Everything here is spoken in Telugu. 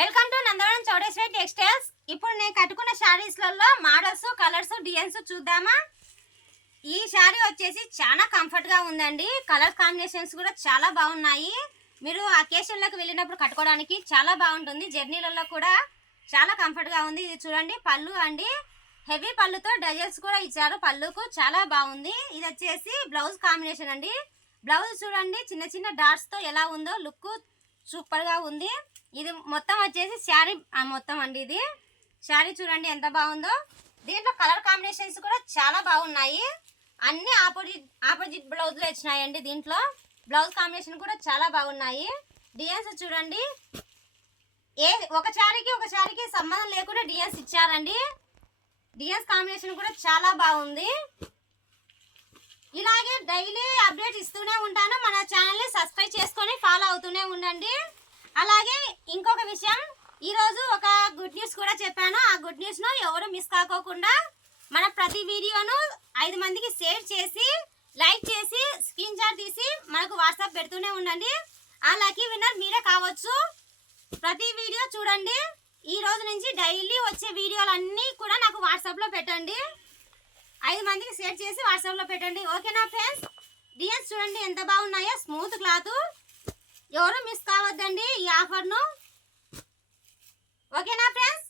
Welcome to Nandavaram Chowdeshwari textiles. ఇప్పుడు నేను కట్టుకున్న శారీస్లలో మోడల్స్, కలర్స్, డిజైన్స్ చూద్దామా. ఈ శారీ వచ్చేసి చాలా కంఫర్ట్గా ఉందండి. కలర్ కాంబినేషన్స్ కూడా చాలా బాగున్నాయి. మీరు అకేషన్లకు వెళ్ళినప్పుడు కట్టుకోవడానికి చాలా బాగుంటుంది. జర్నీలలో కూడా చాలా కంఫర్ట్గా ఉంది. ఇది చూడండి, పళ్ళు అండి, హెవీ పళ్ళుతో డజల్స్ కూడా ఇచ్చారు. పళ్ళుకు చాలా బాగుంది. ఇది వచ్చేసి బ్లౌజ్ కాంబినేషన్ అండి. బ్లౌజ్ చూడండి, చిన్న చిన్న డాట్స్తో ఎలా ఉందో లుక్ సూపర్గా ఉంది. ఇది మొత్తం వచ్చేసి శారీ మొత్తం అండి. ఇది శారీ చూడండి ఎంత బాగుందో. దీంట్లో కలర్ కాంబినేషన్స్ కూడా చాలా బాగున్నాయి. అన్ని ఆపోజిట్ బ్లౌజ్లు వచ్చినాయండి. దీంట్లో బ్లౌజ్ కాంబినేషన్ కూడా చాలా బాగున్నాయి. డిజైన్స్ చూడండి, ఒక శారీకి సంబంధం లేకుండా డిజైన్స్ ఇచ్చారండి. డిజైన్స్ కాంబినేషన్ కూడా చాలా బాగుంది. ఇలాగే డైలీ అప్డేట్ ఇస్తూనే ఉంటాను. మన ఛానల్ని సబ్స్క్రైబ్ చేసుకొని ఫాలో అవుతూనే ఉండండి. అలాగే ఇంకొక విషయం, ఈరోజు ఒక గుడ్ న్యూస్ కూడా చెప్పాను. ఆ గుడ్ న్యూస్ను ఎవరు మిస్ కాకోకుండా మన ప్రతి వీడియోను 5 మందికి షేర్ చేసి, లైక్ చేసి, స్క్రీన్ షాట్ తీసి మనకు వాట్సాప్ పెడుతూనే ఉండండి. ఆ లక్కీ విన్నర్ మీరే కావచ్చు. ప్రతి వీడియో చూడండి. ఈ రోజు నుంచి డైలీ వచ్చే వీడియోలన్నీ కూడా నాకు వాట్సాప్లో పెట్టండి. 5 మందికి షేర్ చేసి వాట్సాప్లో పెట్టండి. ఓకేనా ఫ్రెండ్స్? డిజైన్స్ చూడండి ఎంత బాగున్నాయో. స్మూత్ క్లాత్, ఎవరు మిస్ కావద్దండి ఈ ఆఫర్ను. ఓకేనా ఫ్రెండ్స్?